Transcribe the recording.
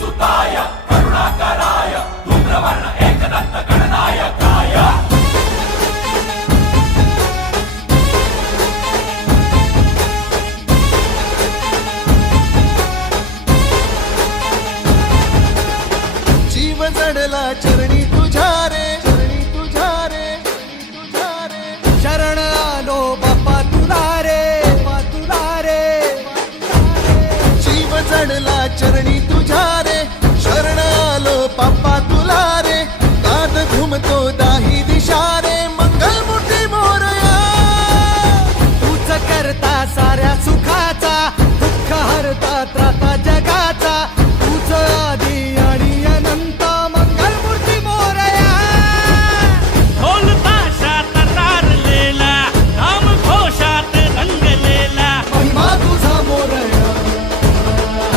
सुताय करुणाकराय धूम्रवर्ण एकदंत गणनायकाय। जीव जडला चरणी तुझ्या रे, चरणी तुझ्या रे, तुझ्या रे शरण आलो बाप्पा तुला रे, बाप्पा तुला रे। जीव जडला चरणी तुझ्या रे, शरण आलो बाप्पा तुला रे। दाद घुमतो दाही दिशा रे, मंगल मूर्ती मोरया। तूच करता साऱ्या सुखाचा, दुःख हरता त्राता जगाचा।